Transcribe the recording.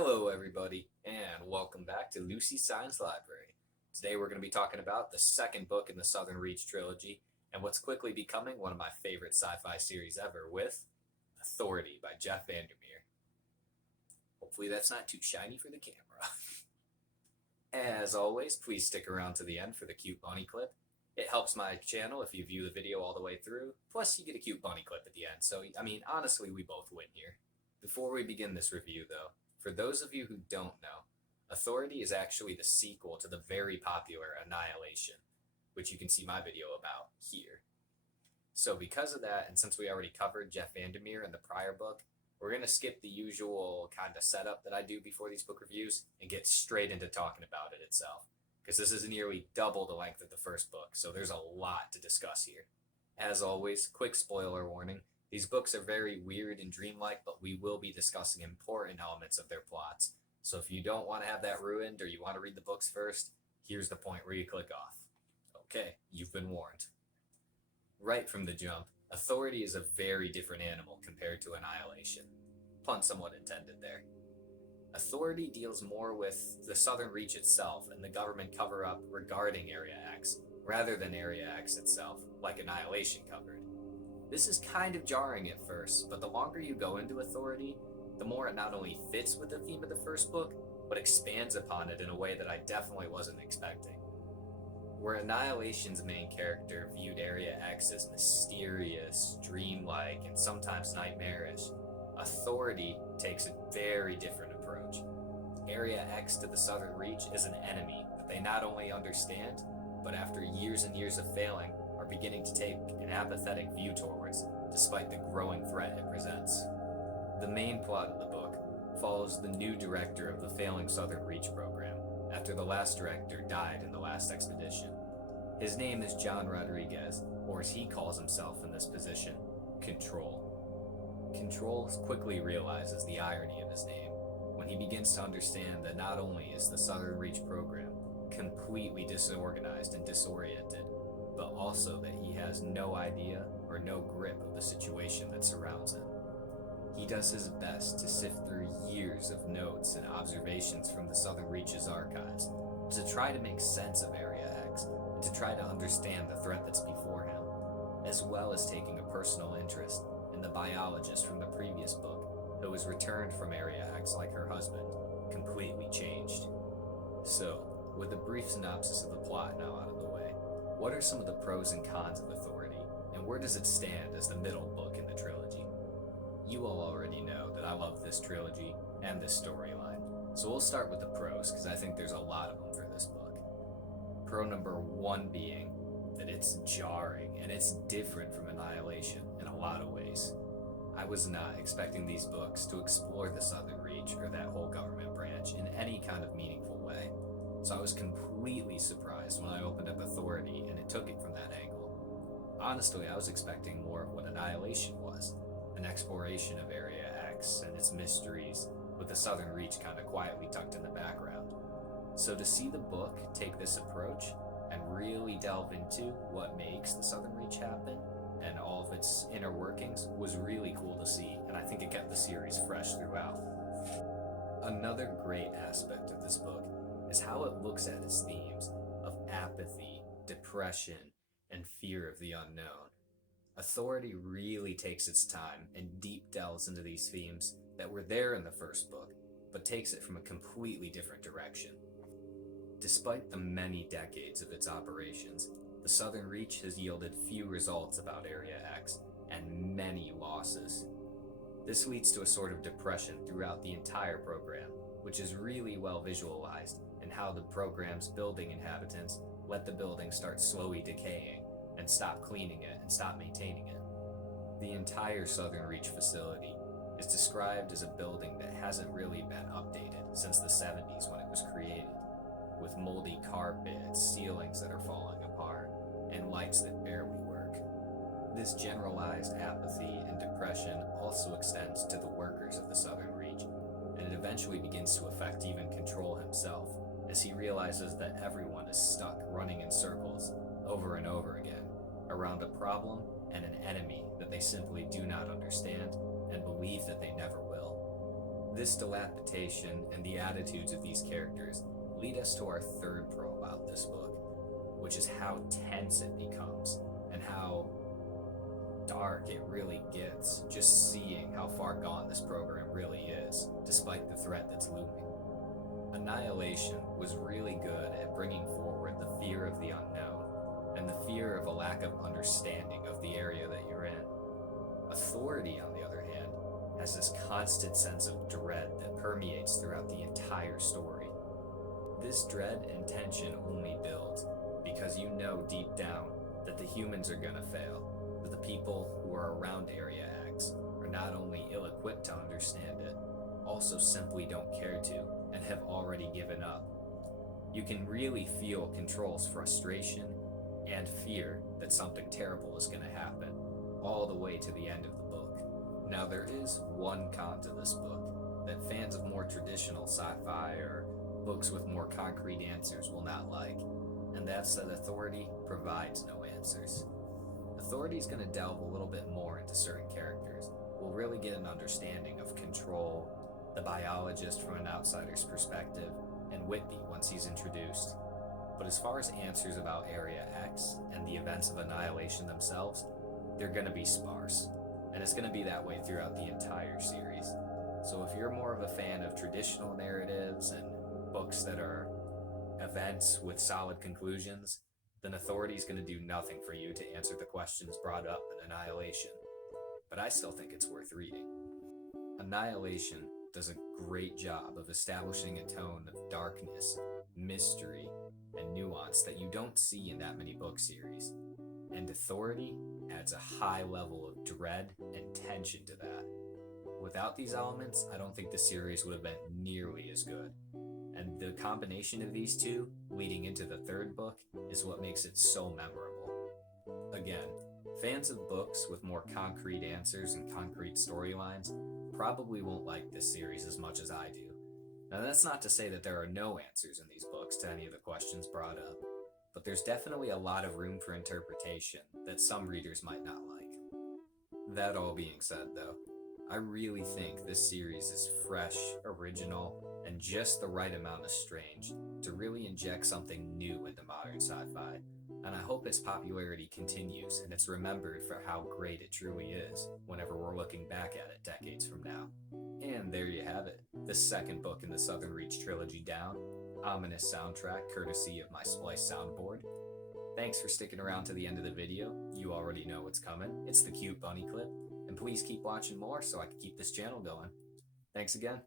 Hello, everybody, and welcome back to Lucy's Science Library. Today, we're going to be talking about the second book in the Southern Reach trilogy and what's quickly becoming one of my favorite sci fi series ever with Authority by Jeff Vandermeer. Hopefully, that's not too shiny for the camera. As always, please stick around to the end for the cute bunny clip. It helps my channel if you view the video all the way through, plus, you get a cute bunny clip at the end. So, honestly, we both win here. Before we begin this review, though, for those of you who don't know, Authority is actually the sequel to the very popular Annihilation, which you can see my video about here. So because of that, and since we already covered Jeff Vandermeer in the prior book, we're going to skip the usual kind of setup that I do before these book reviews and get straight into talking about it itself, because this is nearly double the length of the first book, so there's a lot to discuss here. As always, quick spoiler warning. These books are very weird and dreamlike, but we will be discussing important elements of their plots. So if you don't want to have that ruined or you want to read the books first, here's the point where you click off. Okay, you've been warned. Right from the jump, Authority is a very different animal compared to Annihilation. Pun somewhat intended there. Authority deals more with the Southern Reach itself and the government cover-up regarding Area X, rather than Area X itself, like Annihilation covered. This is kind of jarring at first, but the longer you go into Authority, the more it not only fits with the theme of the first book, but expands upon it in a way that I definitely wasn't expecting. Where Annihilation's main character viewed Area X as mysterious, dreamlike, and sometimes nightmarish, Authority takes a very different approach. Area X to the Southern Reach is an enemy that they not only understand, but after years and years of failing, are beginning to take an apathetic view towards, despite the growing threat it presents. The main plot of the book follows the new director of the failing Southern Reach program, after the last director died in the last expedition. His name is John Rodriguez, or as he calls himself in this position, Control. Control quickly realizes the irony of his name when he begins to understand that not only is the Southern Reach program completely disorganized and disoriented, but also that he has no idea or no grip of the situation that surrounds him. He does his best to sift through years of notes and observations from the Southern Reach's archives to try to make sense of Area X and to try to understand the threat that's before him, as well as taking a personal interest in the biologist from the previous book who was returned from Area X like her husband, completely changed. So, with a brief synopsis of the plot now out of the way, what are some of the pros and cons of Authority, and where does it stand as the middle book in the trilogy? You all already know that I love this trilogy and this storyline, so we'll start with the pros because I think there's a lot of them for this book. Pro number one being that it's jarring and it's different from Annihilation in a lot of ways. I was not expecting these books to explore the Southern Reach or that whole government branch in any kind of meaningful way. So I was completely surprised when I opened up Authority and it took it from that angle. Honestly, I was expecting more of what Annihilation was, an exploration of Area X and its mysteries, with the Southern Reach kind of quietly tucked in the background. So to see the book take this approach and really delve into what makes the Southern Reach happen and all of its inner workings was really cool to see, and I think it kept the series fresh throughout. Another great aspect of this book is how it looks at its themes of apathy, depression, and fear of the unknown. Authority really takes its time and deep delves into these themes that were there in the first book, but takes it from a completely different direction. Despite the many decades of its operations, the Southern Reach has yielded few results about Area X and many losses. This leads to a sort of depression throughout the entire program, which is really well visualized in how the program's building inhabitants let the building start slowly decaying and stop cleaning it and stop maintaining it. The entire Southern Reach facility is described as a building that hasn't really been updated since the 70s when it was created, with moldy carpets, ceilings that are falling apart, and lights that barely work. This generalized apathy and depression also extends to the workers of the Southern Reach, and it eventually begins to affect even Control himself, as he realizes that everyone is stuck running in circles over and over again around a problem and an enemy that they simply do not understand and believe that they never will. This dilapidation and the attitudes of these characters lead us to our third pro about this book, which is how tense it becomes and how dark it really gets just seeing how far gone this program really is, despite the threat that's looming. Annihilation was really good at bringing forward the fear of the unknown and the fear of a lack of understanding of the area that you're in. Authority, on the other hand, has this constant sense of dread that permeates throughout the entire story. This dread and tension only builds because you know deep down that the humans are gonna fail, that the people who are around Area X are not only ill-equipped to understand it, also simply don't care to and have already given up. You can really feel Control's frustration and fear that something terrible is going to happen, all the way to the end of the book. Now, there is one con to this book that fans of more traditional sci-fi or books with more concrete answers will not like, and that's that Authority provides no answers. Authority is going to delve a little bit more into certain characters. We'll really get an understanding of Control, the biologist from an outsider's perspective, and Whitby once he's introduced. But as far as answers about Area X and the events of Annihilation themselves, they're going to be sparse. And it's going to be that way throughout the entire series. So if you're more of a fan of traditional narratives and books that are events with solid conclusions, then Authority is going to do nothing for you to answer the questions brought up in Annihilation. But I still think it's worth reading. Annihilation does a great job of establishing a tone of darkness, mystery, and nuance that you don't see in that many book series. And Authority adds a high level of dread and tension to that. Without these elements, I don't think the series would have been nearly as good. And the combination of these two, leading into the third book, is what makes it so memorable. Again, fans of books with more concrete answers and concrete storylines probably won't like this series as much as I do. Now, that's not to say that there are no answers in these books to any of the questions brought up, but there's definitely a lot of room for interpretation that some readers might not like. That all being said, though, I really think this series is fresh, original, and just the right amount of strange to really inject something new into modern sci-fi, and I hope its popularity continues and it's remembered for how great it truly is whenever we're looking back at it decades from now. And there you have it, the second book in the Southern Reach trilogy down, ominous soundtrack courtesy of my Splice soundboard. Thanks for sticking around to the end of the video. You already know what's coming. It's the cute bunny clip, and please keep watching more so I can keep this channel going. Thanks again.